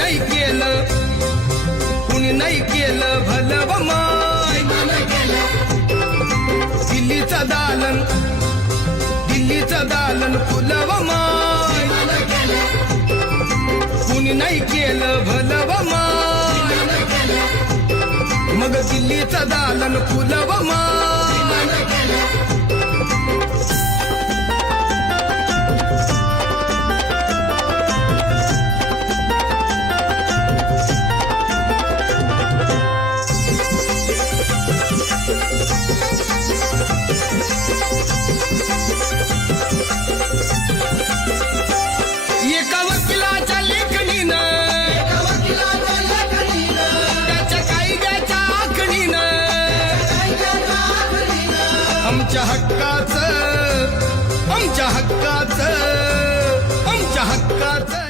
नाही केलं कुणी नाही केलं भलं व माय दिल्लीचं दालन फुलं व माय कुणी नाही केलं भलं व माय मग दिल्लीचं दालन फुलं व माय एका वकिलाच्या लेखणीनं त्याच्या कायद्याच्या आखणीनं आमच्या हक्काचं